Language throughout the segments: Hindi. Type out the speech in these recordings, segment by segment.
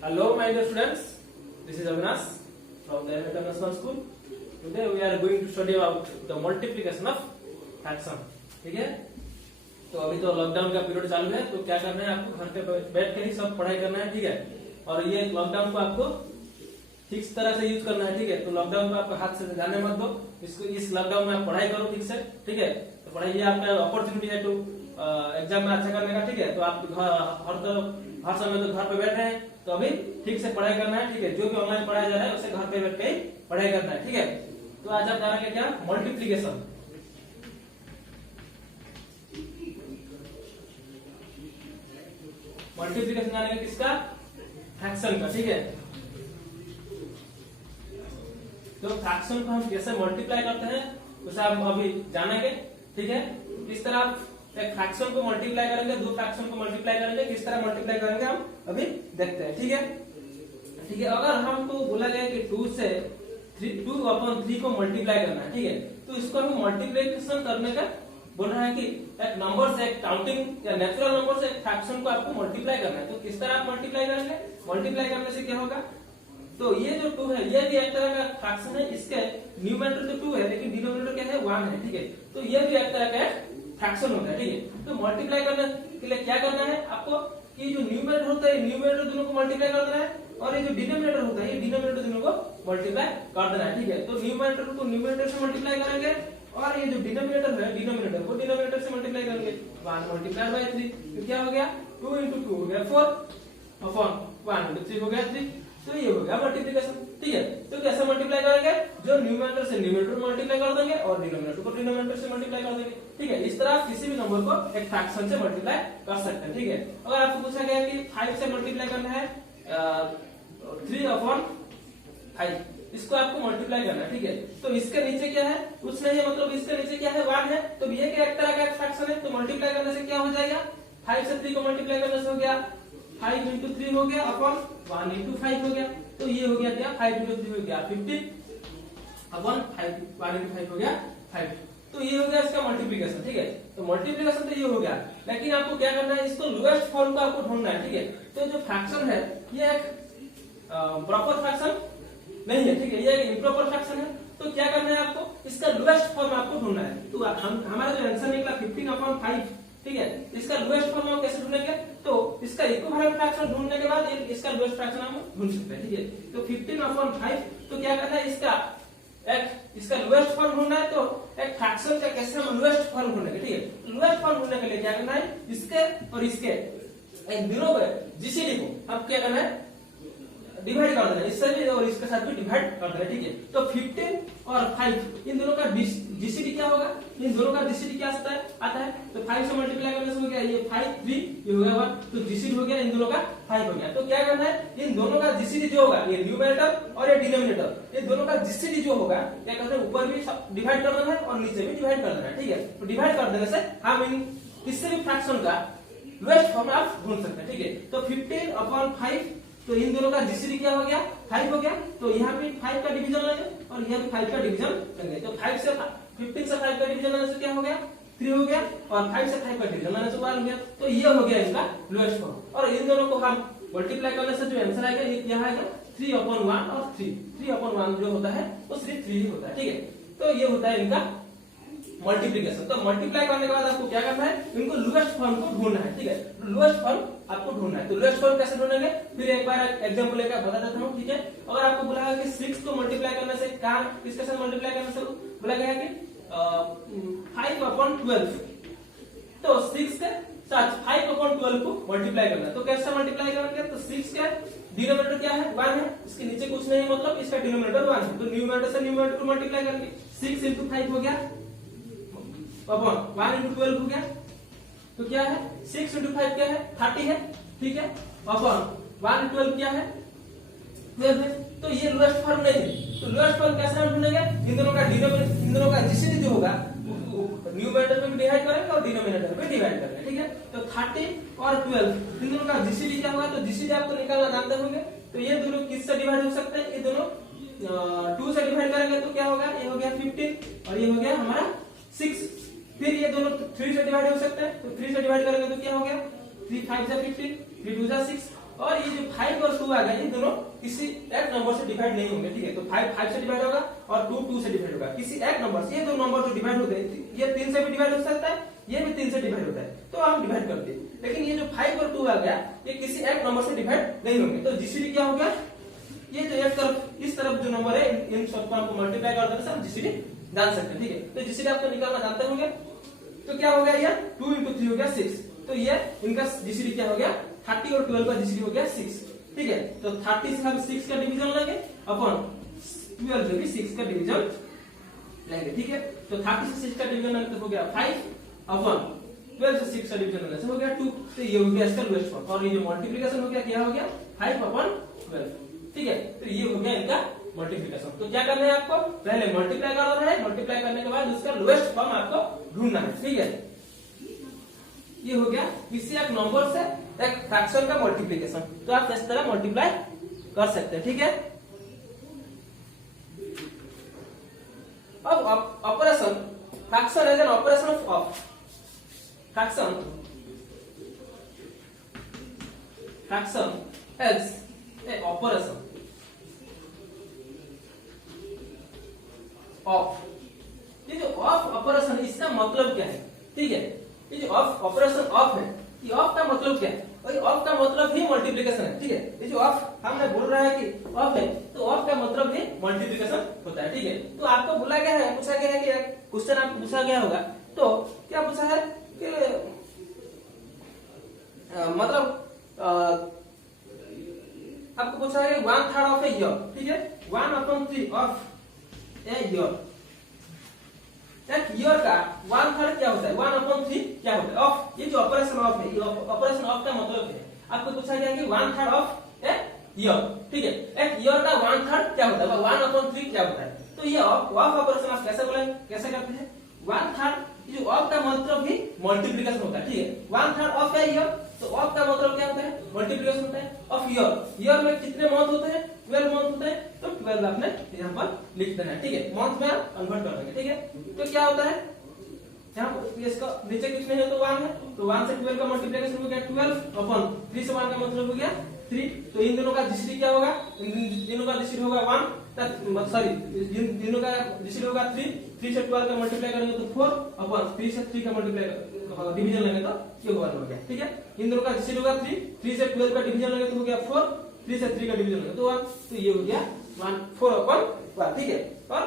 Hello, my dear students. This is Avinash from the International School. Today we are going to study about the multiplication of fraction. ठीक है? तो अभी तो लॉकडाउन का पीरियड चालू है, तो क्या करना है आपको घर पे बैठ कर ही सब पढ़ाई करना है, ठीक है? और ये लॉकडाउन को आपको ठीक तरह से यूज करना है, ठीक है? तो लॉकडाउन को आपको हाथ से जाने मत दो, इसको इस लॉकडाउन में आप पढ़ाई करो ठीक से, ठीक है? तो पढ़ाई ये आपका अपॉर्चुनिटी है टू एग्जाम में अच्छा करने का, ठीक है? तो आप हर समय तो घर पे बैठ रहे हैं, तो अभी ठीक से पढ़ाई करना है, ठीक है? जो भी ऑनलाइन पढ़ाया जा रहा है उसे घर पे बैठ के ही पढ़ाई करना है, ठीक है? तो आज आप जानेंगे क्या? मल्टीप्लीकेशन। मल्टीप्लीकेशन जानेंगे किसका? फ्रैक्शन का, ठीक है? तो फ्रैक्शन को हम कैसे मल्टीप्लाई करते हैं उसे आप अभी जानेंगे, ठीक है? किस तरह आप एक फ्रैक्शन को मल्टीप्लाई करेंगे, दो फ्रैक्शन को मल्टीप्लाई करेंगे, किस तरह मल्टीप्लाई करेंगे हम अभी देखते हैं, ठीक है? ठीक है, अगर हमको बोला गया कि 2 से 2/3 को मल्टीप्लाई करना है, ठीक है? तो इसको हम मल्टीप्लिकेशन करने का बोल रहा है कि एक नंबर से, एक काउंटिंग या नेचुरल नंबर से एक फ्रैक्शन को आपको मल्टीप्लाई करना है। तो किस तरह आप मल्टीप्लाई करेंगे? मल्टीप्लाई करने से क्या होगा? तो ये जो 2 है ये भी एक तरह का फ्रैक्शन है, इसके न्यूमरेटर तो 2 है लेकिन डिनोमिनेटर क्या है? 1 है, ठीक है? तो ये भी एक तरह का फ्रैक्शन होता है, ठीक है? तो मल्टीप्लाई करने के लिए क्या करना है आपको कि जो न्यूमरेटर होता है न्यूमरेटर दोनों को मल्टीप्लाई कर देना है, और ये जो डिनोमिनेटर होता है ये डिनोमिनेटर दोनों को मल्टीप्लाई कर देना है, ठीक है? तो न्यूमरेटर को न्यूमरेटर से मल्टीप्लाई करेंगे और ये जो डिनोमिनेटर है डिनोमिनेटर को डिनोमिनेटर से मल्टीप्लाई करेंगे। 1 मल्टीप्लाई बाय 3 तो क्या हो गया? 2 into 2 हो गया 4 अपॉन 1 into 3 हो गया 3। तो ये हो गया मल्टीप्लिकेशन, ठीक है? तो कैसे मल्टीप्लाई करेंगे? जो न्यूमरेटर से न्यूमरेटर मल्टीप्लाई कर देंगे और डिनोमिनेटर को डिनोमिनेटर से मल्टीप्लाई कर देंगे, ठीक है? इस तरह आप किसी भी नंबर को एक फ्रैक्शन से मल्टीप्लाई कर सकते हैं, ठीक है? अगर आपको पूछा गया कि 5 से मल्टीप्लाई करना है 3/5, इसको आपको मल्टीप्लाई करना है, ठीक है? तो इसके नीचे क्या है? कुछ नहीं है, मतलब इसके नीचे क्या है? 1 है, तो ये क्या एक तरह का फ्रैक्शन है, तो मल्टीप्लाई करने से क्या हो जाएगा? 5 से 3 को मल्टीप्लाई करने से हो गया 5 into 3 हो गया अपॉन 1 into 5 हो गया। तो ये हो गया क्या? 5 into 3 हो गया 15 अपॉन 1 into 5 हो गया 5। तो ये हो गया इसका मल्टीप्लिकेशन, ठीक है? तो मल्टीप्लिकेशन तो ये हो गया, लेकिन आपको क्या करना है? इसको लोएस्ट फॉर्म को आपको ढूंढना है, ठीक है? तो जो फ्रैक्शन है ये एक प्रॉपर फ्रैक्शन नहीं है, ठीक है? ये एक इम्प्रॉपर फ्रैक्शन है। तो क्या करना है आपको? इसका लोएस्ट फॉर्म आपको ढूंढना है। तो हमारा जो आंसर निकला 15/5, ठीक है? इसका लोएस्ट फॉर्म हम कैसे ढूंढेंगे? तो इसका इक्विवेलेंट फ्रैक्शन ढूंढने के बाद इसका लोएस्ट फ्रैक्शन हम ढूंढ सकते हैं, ठीक है? तो 15/5 तो क्या करना है? इसका लोएस्ट फॉर्म ढूंढना है, तो एक फ्रैक्शन का कैसे हम लोएस्ट फॉर्म ढूंढेंगे, ठीक है? लोएस्ट फॉर्म ढूंढने के लिए क्या करना है? इसके और इसके इन दोनों को जीसीडी को हम क्या करना है? डिवाइड कर देना, इससे भी और इसके साथ भी डिवाइड कर देना, ठीक है? तो 15 और 5 इन दोनों का जीसीडी क्या होगा? इन दोनों का जीसीडी क्या आता है? तो 5 से मल्टीप्लाई करने से हो गया ये 5 3 ये हो गया 1, तो जीसीडी हो गया इन दोनों का 5 हो गया। तो क्या करना है? इन दोनों का जीसीडी जो होगा, ये न्यूमरेटर और ये डिनोमिनेटर, ये दोनों का जीसीडी जो होगा क्या करना है? ऊपर भी डिवाइड कर देना है और नीचे भी डिवाइड कर देना है, ठीक है? तो डिवाइड कर देने से हम इन किसी भी फ्रैक्शन का लोएस्ट फॉर्म आप ढूंढ सकते हैं, ठीक है? तो 15/5 तो इन दोनों का जीसीडी क्या हो गया? 5 हो गया। तो यहाँ पे 5 का डिवीजन लेंगे और यहाँ पे 5 का डिवीजन लेंगे। तो 15 से 5 का डिवीजन लेने से क्या हो गया? 3 हो गया, और 5 से 5 का डिवीजन लेने से 1 हो गया। तो ये हो गया इनका लोएस्ट फॉर्म। और इन दोनों को हम मल्टीप्लाई करने से जो आंसर आएगा ये क्या आएगा? 3/1 और 3/1 जो होता है वो सिर्फ 3 ही होता है, ठीक है? तो ये होता है इनका मल्टीप्लिकेशन। तो मल्टीप्लाई करने के बाद आपको क्या करना है? इनको लोएस्ट फॉर्म को ढूंढना है, ठीक है? लोएस्ट फॉर्म आपको ढूंढना है। तो लोएस्ट फॉर्म कैसे ढूंढेंगे? फिर एक बार एग्जांपल लेकर बता देता हूं, ठीक है? अगर आपको बोला है कि 6 को मल्टीप्लाई करने से किसके साथ मल्टीप्लाई करने से बोला गया है कि 5/12, तो 6 के साथ 5/12 को मल्टीप्लाई करना है। तो कैसे मल्टीप्लाई करेंगे? तो 6 के डिनोमिनेटर क्या है? 1 है, इसके नीचे कुछ नहीं है, मतलब इसका डिनोमिनेटर 1 है। तो न्यूमरेटर से न्यूमरेटर को मल्टीप्लाई करेंगे। 6 into 5 हो गया अपॉन 1 into 12 हो गया। तो क्या है? 6 into 5 क्या है? 30 है, ठीक है? अपॉन 1 into 12 क्या है? 12 है। तो ये लोएस्ट फॉर्म नहीं है। तो लोएस्ट फॉर्म कैसे हम ढूंढेंगे? इन दोनों का जीसीडी जो होगा न्यूमरेटर में भी डिवाइड करेंगे और डिनोमिनेटर में डिवाइड करेंगे, ठीक है? तो 30 और 12 इन दोनों का जीसीडी क्या होगा? तो जीसीडी आपको निकालना जानते होंगे। तो ये दोनों किससे डिवाइड हो सकते हैं? ये दोनों 2 से डिवाइड करेंगे तो क्या होगा? ये हो गया 15 और ये हो गया हमारा 6। फिर ये दोनों 3 से डिवाइड हो सकते हैं, तो 3 से डिवाइड करेंगे तो क्या हो गया? 3 5 15, 3 2 6, और ये जो 5 और 2 आ गया, ये दोनों किसी एक नंबर से डिवाइड नहीं होंगे, ठीक है। तो 5 से डिवाइड होगा और 2 से डिवाइड होगा, किसी एक नंबर से। ये दो नंबर जो डिवाइड होते हैं, ये 3 से भी डिवाइड हो सकता है, ये भी 3 से डिवाइड होता है, तो हम डिवाइड करते हैं। लेकिन ये जो 5 और 2 आ गया, ये किसी एक नंबर से डिवाइड नहीं होंगे, तो जीसीडी क्या हो गया, ये जो एक तरफ इस तरफ जो नंबर है, इन सबको हमको मल्टीप्लाई कर देने से हम जीसीडी जान सकते हैं, ठीक है। तो जीसीडी आपको निकालना जानते होंगे, तो क्या हो गया, ये 2 × 3 हो गया 6, तो ये इनका जीसीडी क्या हो गया, 30 और 12 का जीसीडी हो गया 6, ठीक है। तो 30 से हम 6 का डिवीजन लेंगे अपन 12 जो भी 6 का डिवीजन लेंगे, ठीक है। तो 30 से 6 का डिवीजन लेंगे तो हो गया 5 अपन 12 से 6 का डिवीजन लेने से हो गया 2, तो ये हो गया इसका लोएस्ट फॉर्म। और ये जो मल्टीप्लिकेशन हो गया, क्या हो गया 5 अपन 12, ठीक है। तो ये हो गया इनका मल्टीप्लिकेशन। तो क्या करना है आपको, पहले मल्टीप्लाई करना है, मल्टीप्लाई करने के बाद उसका लोएस्ट फॉर्म आपको ढूंढना है, ठीक है। ये हो गया किसी एक नंबर से एक फ्रैक्शन का मल्टीप्लिकेशन। तो आप इस तरह मल्टीप्लाई कर सकते हैं, ठीक है। अब operation fraction as an operation of fraction as a operation of. ये जो ऑफ ऑपरेशन, इसका मतलब क्या है, ठीक है। ये जो ऑफ ऑपरेशन ऑफ है, ये ऑफ का मतलब क्या है, और ऑफ का मतलब ही मल्टीप्लिकेशन है, ठीक है। ये जो ऑफ हमने बोल रहा है कि ऑफ है, तो ऑफ का मतलब ही मल्टीप्लिकेशन होता है, ठीक है। तो आपको बोला गया है, पूछा गया है कि क्वेश्चन आपको पूछा गया होगा, तो क्या पूछा है कि मतलब आपको पूछा है 1/3 ऑफ ए ईयर, ठीक है। 1/3 ऑफ ए ईयर, एक ईयर का 1/3 क्या होता है, 1/3 क्या होता है, ऑफ। ये जो ऑपरेशन ऑफ है, ये ऑपरेशन ऑफ का मतलब है, आपको पूछा गया कि 1/3 ऑफ ए ईयर, ठीक है। एक ईयर का 1/3 क्या होता है, 1/3 क्या होता है। तो ये ऑफ ऑपरेशन आप कैसे बोले, कैसे करते हैं, 1/3, ये जो ऑफ का मतलब भी मल्टीप्लिकेशन होता है, ठीक है। 1/3 ऑफ ए ईयर, तो ऑफ का मतलब क्या होता है, मल्टीप्लिकेशन होता है ऑफ ईयर। ईयर में कितने मंथ होते हैं, 12 मंथ होते हैं, तो 12 आपने यहाँ पर लिख देना है, ठीक है। मंथ में कन्वर्ट कर देंगे, ठीक है। तो क्या होता है, यहाँ पर इसका नीचे कुछ नहीं है, तो 1 है, तो 1 से 12 का मल्टीप्लिकेशन हो गया 12 अपन 3 से 1 का मतलब हो गया 3। तो इन दोनों का जीसीडी क्या होगा, इन दोनों का जीसीडी होगा 1, सॉरी इन दोनों का जीसीडी होगा 3 से 12 का मल्टीप्लाई करेंगे तो 4 अपन 3 से 3 का मल्टीप्लाई डिवीजन लेंगे तो ये 1 हो गया, ठीक है। इन दोनों का जीसीडी होगा 3 से 12 का डिवीजन लेंगे तो हो गया 4, 3 से 3 का डिवीजन लेंगे तो 1, तो ये हो गया 4 अपन 1, ठीक है। और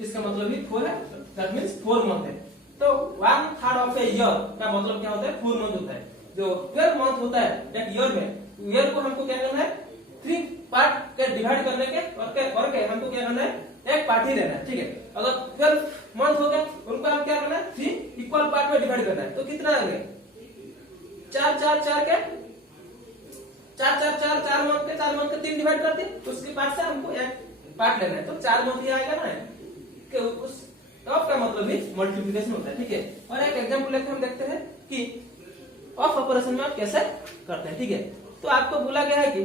इसका मतलब भी 4 है, दैट मींस 4 मंथ है। तो 1/3 ऑफ ए ईयर का मतलब क्या होता है, 4 मंथ होता है। जो 12 मंथ होता है एक ईयर में, ईयर को हमको क्या करना है, 3 पार्ट के डिवाइड करने के और के हमको क्या करना है, एक पार्ट ही लेना है, ठीक है। अगर 12 मंथ हो गया, उनको हम क्या करना है, 3 इक्वल पार्ट में डिवाइड करना है। तो कितना आएंगे, 4 4 4 के 4 4 4 4 मंथ के 3 डिवाइड करते हैं, तो उसके बाद से हमको एक पार्ट लेना है, तो 4 मंथ ही आएगा ना, कि उस ऑफ का मतलब भी मल्टीप्लिकेशन होता है, ठीक है। और एक एग्जांपल लेकर हम देखते हैं कि ऑफ ऑपरेशन में आप कैसे करते हैं, ठीक है। तो आपको बोला गया है कि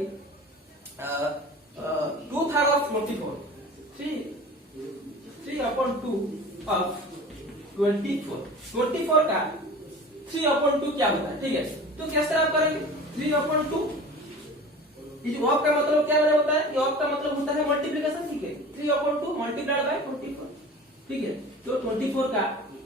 2/3 ऑफ 24, 3/2 ऑफ 24 का 3/2 क्या होता है, ठीक है। तो किस तरह आप करेंगे, 3/2, ये जो ऑफ का मतलब क्या होता है, ये ऑफ का मतलब होता है मल्टीप्लिकेशन, ठीक है। 3/2 मल्टीप्लाइड बाय 24, ठीक है। तो 24 का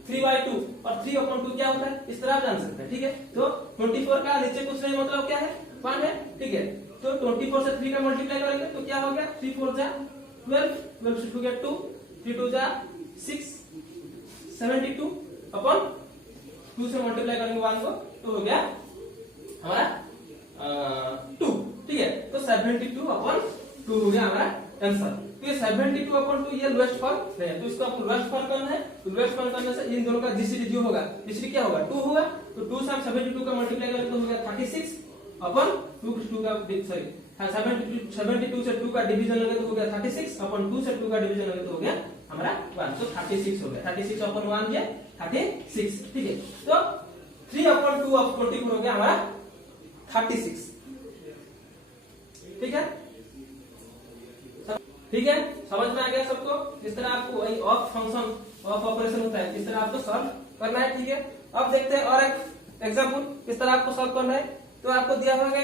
3/2 और 3/2 क्या होता है, इस तरह जान सकते हैं, ठीक है। तो 24 का नीचे कुछ नहीं, मतलब क्या है 1 है, ठीक है। तो 24 से 3 का मल्टीप्लाई करेंगे तो क्या हो गया, 3 4 जा 12, 12 से 2 गया 2, 3 2 जा 6, 72 अपन 2 से मल्टीप्लाई करेंगे 1 को, तो हो गया हमारा 2, ठीक है। तो 72 अपन 2 हो गया हमारा आंसर। तो ये 72/2 ये लोएस्ट फॉर्म है, तो इसको आपको लोएस्ट फॉर्म करना है। तो लोएस्ट फॉर्म करने से इन दोनों का जीसीडी जो होगा, जीसीडी क्या होगा, 2 होगा। तो 2 से हम 72 का मल्टीप्लाई करेंगे तो हो गया 36 अपन 2 का, सॉरी 72 से 2 का डिवीजन लेंगे तो हो गया 36 अपन 2 से 2 का डिवीजन लेंगे तो हो गया हमारा 1, तो 36 हो गया। 36 अपन 1 ये 36, ठीक है। तो 3/2 ऑफ 24 हो गया हमारा 36, ठीक है। ठीक है, समझ में आ गया सबको। इस तरह आपको वही ऑफ फंक्शन ऑफ ऑपरेशन होता है, इस तरह आपको सॉल्व करना है, ठीक है। अब देखते हैं और एक एग्जांपल किस तरह आपको सॉल्व करना है। तो आपको दिया होगा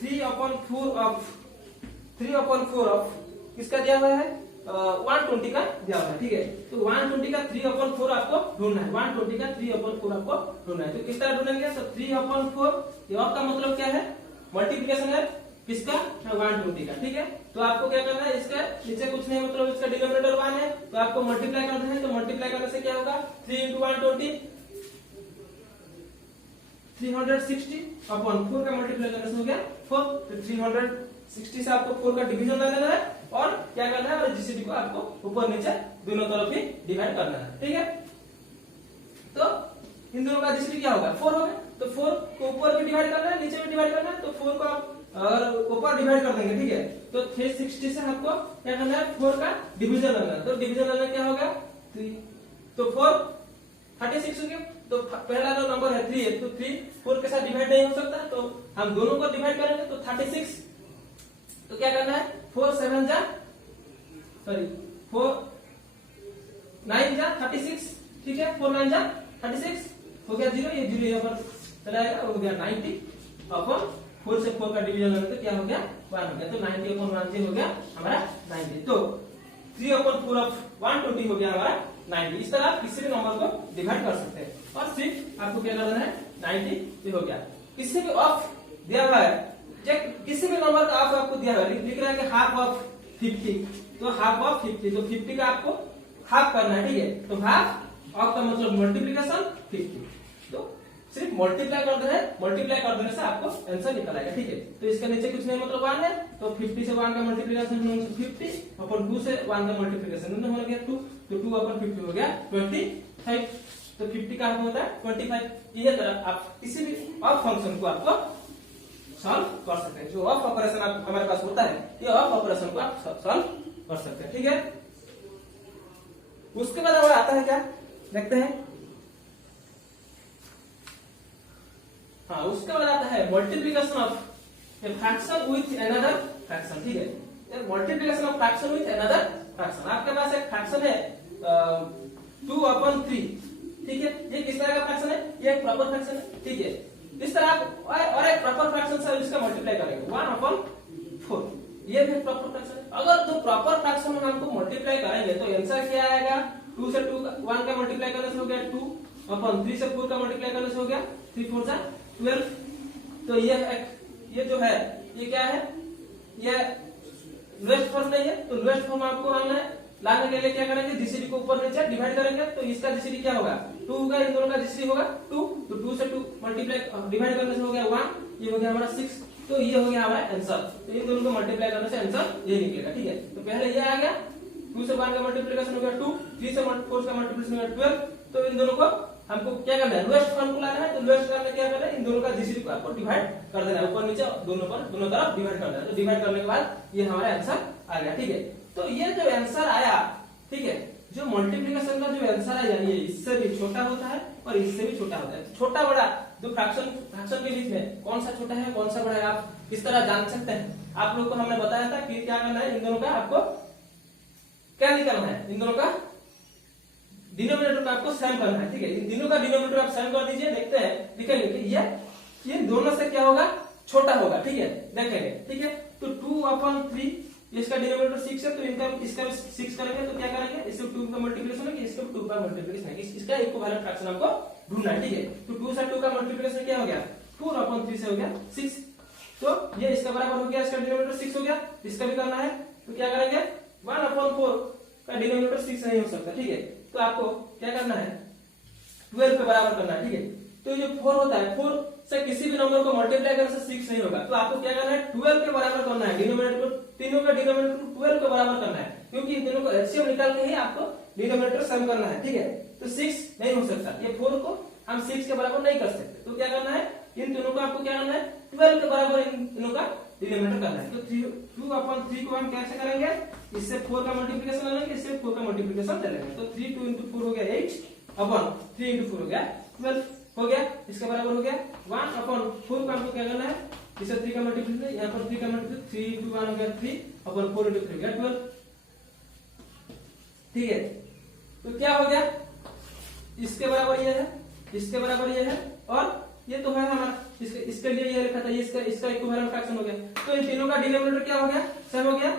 3/4 ऑफ किसका दिया हुआ है 120 का दिया हुआ है, ठीक है। तो 120 का 3/4 आपको ढूंढना है, 120 का 3/4 आपको ढूंढना है। तो किस तरह ढूंढेंगे, तो 3/4 ये ऑफ का मतलब क्या है, मल्टीप्लिकेशन है किसका 120 का, ठीक है। तो आपको क्या करना है, इसका नीचे कुछ नहीं मतलब इसका डिनोमिनेटर 1 है, तो आपको मल्टीप्लाई करना है। तो मल्टीप्लाई करने से क्या होगा, 3 × 120 360/4 का मल्टीप्लाई करने से हो गया 4। तो 360 से आपको 4 का डिवीजन ले लेना है और क्या करना है, और जीसीडी को आपको ऊपर नीचे दोनों तरफ ही डिवाइड करना है, ठीक है। तो इन दोनों का जीसीडी क्या होगा 4 होगा। तो 4 को ऊपर भी डिवाइड करना है, नीचे भी डिवाइड करना है। तो 4 को आप और ऊपर डिवाइड कर देंगे, ठीक है। तो 360 से आपको क्या करना है, 4 का डिवीजन लेना है। तो डिवीजन लेना क्या होगा 3, तो 4 36 हो गया। तो पहला जो नंबर है 3 है, तो 3 4 के साथ डिवाइड नहीं हो सकता, तो हम दोनों को डिवाइड करेंगे। तो 36, तो क्या करना है 4 9 जा 36, ठीक है। 4 9 जा 36 हो गया 0, ये 0 यहाँ पर चला जाएगा, हो गया 90/4 से 4 का डिवीजन लेंगे तो क्या हो गया 1 हो गया। तो 90/1 हो गया हमारा 90। तो 3/4 ऑफ 120 हो गया हमारा 90। इस तरह आप किसी भी नंबर को डिवाइड कर सकते हैं और सिर्फ आपको क्या करना है 90 हो गया। किसी भी ऑफ दिया हुआ है, किसी भी नंबर का ऑफ आपको दिया हुआ है, लिख रहा है कि हाफ ऑफ 50, तो हाफ ऑफ 50, तो 50 का आपको हाफ करना है, ठीक है। तो हाफ ऑफ का मतलब मल्टीप्लीकेशन 50, तो सिर्फ मल्टीप्लाई कर देना है, मल्टीप्लाई कर देने से आपको आंसर निकल आएगा, ठीक है। तो इसके नीचे कुछ नहीं मतलब 1 है, तो 50 से 1 का मल्टीप्लीकेशन 50/2 से 1 का मल्टीप्लीकेशन हो गया 2, तो 2/50 हो गया 25। तो 50 का होता है 25। ये तरह आप किसी भी ऑफ फंक्शन को आपको सॉल्व कर सकते हैं। जो ऑफ ऑपरेशन आप हमारे पास होता है, ये ऑफ ऑपरेशन को आप सॉल्व कर सकते हैं, ठीक है। उसके बाद हमारा आता है क्या, देखते हैं। हाँ, उसके बाद आता है multiplication of a fraction with another fraction, ठीक है। Multiplication of fraction with another fraction. आपके पास एक फ्रैक्शन है 2/3, ठीक है। ये किस तरह का फ्रैक्शन है, ये एक प्रॉपर फ्रैक्शन है, ठीक है। इस तरह आप और एक प्रॉपर फ्रैक्शन से इसका मल्टीप्लाई करेंगे 1/4, ये भी प्रॉपर फ्रैक्शन है। अगर दो प्रॉपर फ्रैक्शन में हमको मल्टीप्लाई करेंगे तो आंसर क्या आएगा, 2 से 1 का मल्टीप्लाई करने से हो गया 2/3 से 4 का मल्टीप्लाई करने से हो गया 3 4 जा 12। तो ये जो है ये क्या है, ये लोएस्ट फॉर्म नहीं है, तो लोएस्ट फॉर्म आपको लाने के लिए क्या करेंगे, जीसीडी को ऊपर नीचे डिवाइड करेंगे। तो इसका जीसीडी क्या होगा 2 होगा, इन दोनों का जीसीडी होगा 2, तो 2 से 2 मल्टीप्लाई डिवाइड करने से हो गया 1, ये हो गया हमारा 6। तो ये हो गया हमारा आंसर। तो इन दोनों को मल्टीप्लाई करने से आंसर ये निकलेगा, ठीक है। तो पहले ये आ गया 2 से 1 का मल्टीप्लिकेशन हो गया 2, 3 से 4 का मल्टीप्लिकेशन हो गया 12। तो इन दोनों को हमको क्या करना है, लोएस्ट फॉर्म को लाना है। तो लोएस्ट करने क्या करना है, इन दोनों का जीसीडी को आपको डिवाइड कर देना है, ऊपर नीचे दोनों तरफ डिवाइड कर देना है। तो डिवाइड करने के बाद ये हमारा आंसर आ गया, ठीक है। तो ये जो आंसर आया, ठीक है, जो मल्टीप्लिकेशन का जो आंसर है ये इससे भी छोटा होता है और इससे भी छोटा होता है। छोटा बड़ा जो फ्रैक्शन के बीच में कौन सा छोटा है कौन सा बड़ा है, आप किस तरह जान सकते हैं। आप लोग को हमने बताया था कि क्या करना है, इन दोनों का आपको क्या निकालना है, इन दोनों का डिनोमिनेटर को आपको सेम करना है, ठीक है। इन तीनों का डिनोमिनेटर आप सेम कर दीजिए, देखते हैं लिखेंगे कि ये दोनों से क्या होगा, छोटा होगा, ठीक है, देखेंगे, ठीक है। तो 2/3 इसका डिनोमिनेटर 6 है, तो इनका इसका 6 करेंगे तो क्या करेंगे, इससे 2 का मल्टीप्लिकेशन है, इसका 2 का मल्टीप्लिकेशन है, इसका इक्विवेलेंट फ्रैक्शन हमको ढूंढना है, ठीक है। तो 2 से 2 का मल्टीप्लिकेशन क्या हो गया 4/3 से हो गया 6, तो ये इसका बराबर हो गया, इसका डिनोमिनेटर 6 हो गया। इसका भी करना है तो क्या करेंगे 1/4 का डिनोमिनेटर 6 नहीं हो सकता, ठीक है। तो आपको क्या करना है 12 के बराबर करना है, ठीक है। तो जो 4 होता है 4 से किसी भी नंबर को मल्टीप्लाई करने से 6 नहीं होगा, तो आपको क्या करना है 12 के बराबर करना है, डिनोमिनेटर को तीनों का डिनोमिनेटर 12 के बराबर करना है, क्योंकि इन तीनों को एलसीएम निकाल के ही आपको डिनोमिनेटर सम करना है, ठीक है। तो 6 नहीं हो सकता, ये 4 को हम 6 के बराबर नहीं कर सकते। तो क्या करना है, इन दोनों को आपको क्या करना है 12 के बराबर इन तीनों का डिनोमिनेटर करना है। तो 2/3 को हम कैसे करेंगे, इससे 4 का मल्टीप्लिकेशन ले लेंगे, इससे 4 का मल्टीप्लिकेशन ले लेंगे। तो 3 2 × 4 हो गया 8/3 × 4 हो गया 12 हो गया, इसके बराबर हो गया 1/4 को आपको क्या करना है, इसे 3 का मल्टीप्लिकेशन, यहाँ पर 3 का मल्टीप्लिकेशन 3 × 1 हो गया 3/4 × 3 हो गया 12, ठीक है। तो क्या हो गया, इसके बराबर ये है, इसके बराबर ये है, और ये तो है हमारा, इसके लिए ये लिखा था, ये इसका इक्विवेलेंट फ्रैक्शन हो गया। तो इन तीनों का डिनोमिनेटर क्या हो गया, सेम हो गया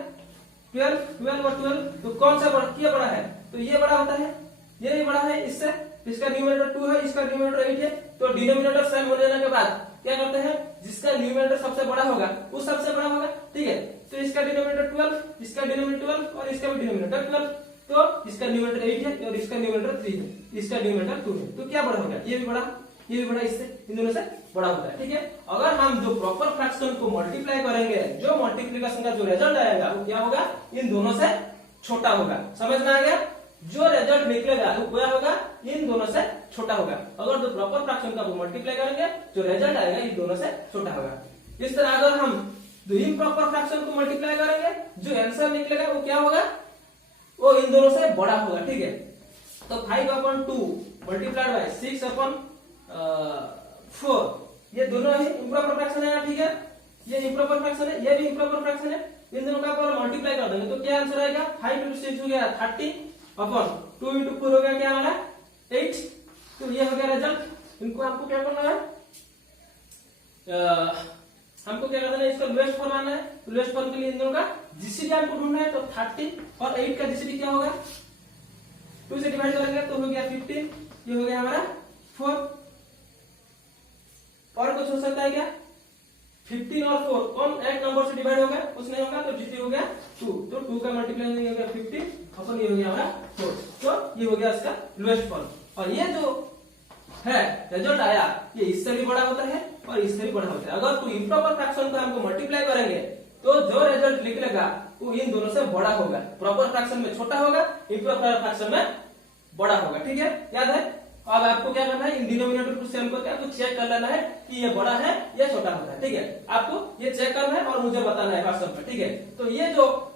12, 12 और 12। तो कौन सा क्या बड़ा है, तो ये बड़ा होता है, ये भी बड़ा है इससे, इसका न्यूमरेटर 2 है, इसका न्यूमरेटर 8 है। तो डिनोमिनेटर सेम हो जाने के बाद क्या करते हैं, जिसका न्यूमरेटर सबसे बड़ा होगा वो सबसे बड़ा होगा, ठीक है। तो इसका डिनोमिनेटर 12, इसका डिनोमिनेटर 12 और इसका भी डिनोमिनेटर 12। तो इसका न्यूमरेटर 8 है और इसका न्यूमरेटर 3 है, इसका न्यूमरेटर 2 है। तो क्या बड़ा हो गया, ये भी बड़ा, ये भी बड़ा, इससे इन दोनों से बड़ा होता है, ठीक है। अगर हम जो प्रॉपर फ्रैक्शन को मल्टीप्लाई करेंगे, जो मल्टीप्लिकेशन का जो रिजल्ट आएगा वो क्या होगा, इन दोनों से छोटा होगा। समझ में आ गया, जो रिजल्ट निकलेगा वो क्या होगा, इन दोनों से छोटा होगा। अगर जो प्रॉपर फ्रैक्शन का मल्टीप्लाई करेंगे, जो रिजल्ट आएगा इन दोनों से छोटा होगा। इस तरह अगर हम जो इम्प्रॉपर फ्रैक्शन को मल्टीप्लाई करेंगे, जो आंसर निकलेगा वो क्या होगा, वो इन दोनों से बड़ा होगा, ठीक है। तो 5/2 मल्टीप्लाइड बाय 6/4, ये दोनों ही इम्प्रॉपर फ्रैक्शन है, ठीक है। ये इम्प्रॉपर फ्रैक्शन है, ये भी इम्प्रॉपर फ्रैक्शन है। इन दोनों का अगर मल्टीप्लाई कर देंगे तो क्या आंसर आएगा, 5 × 6 हो गया 30 अपॉन 2 × 4 हो गया क्या हमारा 8। तो ये हो गया रिजल्ट। इनको आपको क्या करना है, हमको क्या करना है, इसका लोएस्ट फॉर्म आना है। तो लोएस्ट फॉर्म के लिए इन दोनों का जीसीडी हमको ढूंढना है। तो 30 और 8 का जीसीडी क्या होगा, 2 से डिवाइड करेंगे तो हो गया 15, ये हो गया हमारा 4। और कुछ हो सकता है क्या, 15 और 4 कौन एक नंबर से डिवाइड होगा, कुछ नहीं होगा, तो जीसीडी हो गया 2। तो 2 का मल्टीप्लाई हो गया 15 अपन, ये हो गया हमारा 4। तो ये हो गया इसका लोएस्ट फॉर्म। और ये जो है रिजल्ट आया, ये इससे भी बड़ा होता है और इससे भी बड़ा होता है। अगर तो इम्प्रॉपर फ्रैक्शन को हमको मल्टीप्लाई करेंगे तो जो रिजल्ट निकलेगा वो इन दोनों से बड़ा होगा। प्रॉपर फ्रैक्शन में छोटा होगा, इम्प्रॉपर फ्रैक्शन में बड़ा होगा, ठीक है, याद है। अब आपको क्या करना है, इन डिनोमिनेटर को सेम करके आपको चेक कर लेना है कि ये बड़ा है या छोटा होता है, ठीक है। आपको ये चेक करना है और मुझे बताना है व्हाट्सएप पे, ठीक है। तो ये जो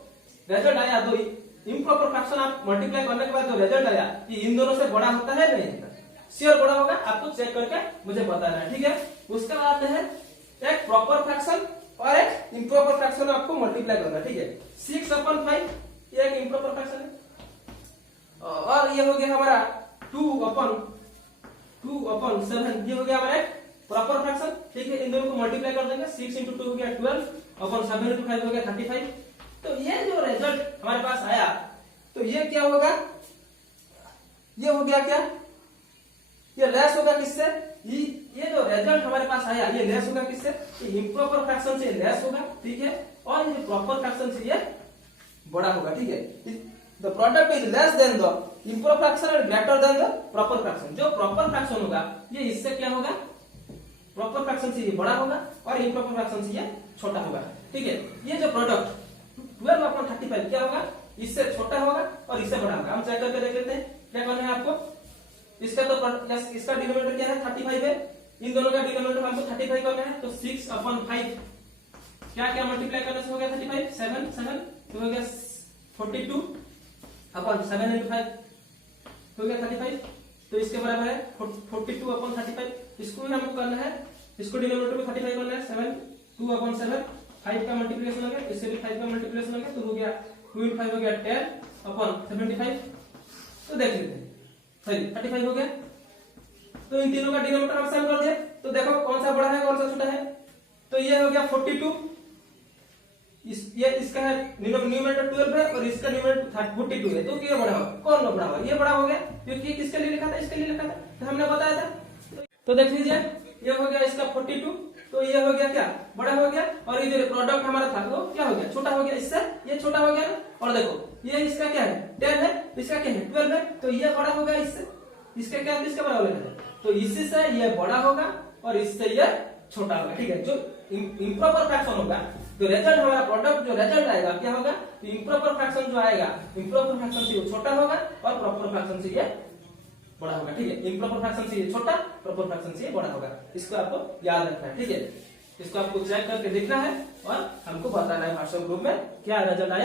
रिजल्ट आया, दो इम्प्रॉपर फ्रैक्शन आप मल्टीप्लाई करने के बाद जो रिजल्ट आया, ये इन दोनों से बड़ा होता है नहीं होता, श्योर बड़ा होगा, आपको चेक करके मुझे बताना है, ठीक है। उसके बाद है एक प्रॉपर फ्रैक्शन और एक इम्प्रॉपर फ्रैक्शन आपको मल्टीप्लाई करना है, ठीक है। 6/5 ये एक इम्प्रॉपर फ्रैक्शन है और ये हो गया हमारा 2/7, ये हो गया हमारा एक प्रॉपर फ्रैक्शन, ठीक है। इन दोनों को मल्टीप्लाई कर देंगे, 6 × 2 हो गया 12/7 × 5 हो गया 35। तो ये जो रिजल्ट हमारे पास आया, तो ये क्या होगा, ये हो गया क्या, ये लेस होगा किससे, ये जो रिजल्ट हमारे पास आया ये लेस होगा किससे, ये इम्प्रॉपर फ्रैक्शन से लेस होगा, ठीक है। और ये प्रॉपर फ्रैक्शन से ये बड़ा होगा, ठीक है। The product is less than the improper fraction और greater than the proper fraction. जो प्रॉपर फ्रैक्शन होगा ये इससे क्या होगा, प्रॉपर फ्रैक्शन से ये बड़ा होगा और इम्प्रॉपर फ्रैक्शन से ये छोटा होगा, ठीक है। ये जो प्रोडक्ट 12/35 क्या होगा, इससे छोटा होगा और इससे बड़ा होगा। हम चेक करके देख लेते हैं क्या करना है आपको। इसका तो इसका डिनोमिनेटर क्या है 35 है, इन दोनों का डिनोमिनेटर हमको 35 करना है। तो 6/5 क्या क्या मल्टीप्लाई करने से हो गया 35, 7 तो हो गया 42/7 × 5 हो गया 35। तो इसके बराबर है 42/35। इसको भी हमको करना है, इसको डिनोमिनेटर में 35 करना है, 2/7 5 का मल्टीप्लिकेशन हो गया, इससे भी 5 का मल्टीप्लिकेशन हो गया, तो हो गया 2 × 5 हो गया 10/75। तो देख लेते हैं, सही 35 हो गया। तो इन तीनों का डिनोमिनेटर हम सेम कर दिए, तो देखो कौन सा बड़ा है कौन सा छोटा है। तो ये हो गया 42, ये इसका है न्यूमरेटर 12 है और इसका न्यूमरेटर 42 है। तो ये बड़ा होगा, कौन बड़ा होगा, ये बड़ा हो गया क्योंकि किसके लिए लिखा था, इसके लिए लिखा था, तो हमने बताया था। तो देख लीजिए ये हो गया इसका 42, तो ये हो गया क्या, बड़ा हो गया। और ये जो प्रोडक्ट हमारा था वो क्या हो गया, छोटा हो गया, इससे ये छोटा हो गया। और देखो ये इसका क्या है 10 है, इसका क्या है 12 है, तो ये बड़ा होगा इससे, इसका क्या इसका बड़ा होगा, तो इससे से ये बड़ा होगा और इससे ये छोटा होगा, ठीक है। जो इम्प्रॉपर फ्रैक्शन होगा, जो रिजल्ट हमारा प्रोडक्ट जो रिजल्ट आएगा क्या होगा, तो इम्प्रॉपर फ्रैक्शन जो आएगा, इम्प्रॉपर फ्रैक्शन से वो छोटा होगा और प्रॉपर फ्रैक्शन से ये बड़ा होगा, ठीक है। इम्प्रॉपर फ्रैक्शन से ये छोटा, प्रॉपर फ्रैक्शन से ये बड़ा होगा। इसको आपको याद रखना है, ठीक है। इसको आपको चेक करके देखना है और हमको बताना है व्हाट्सएप ग्रुप में क्या रिजल्ट आया।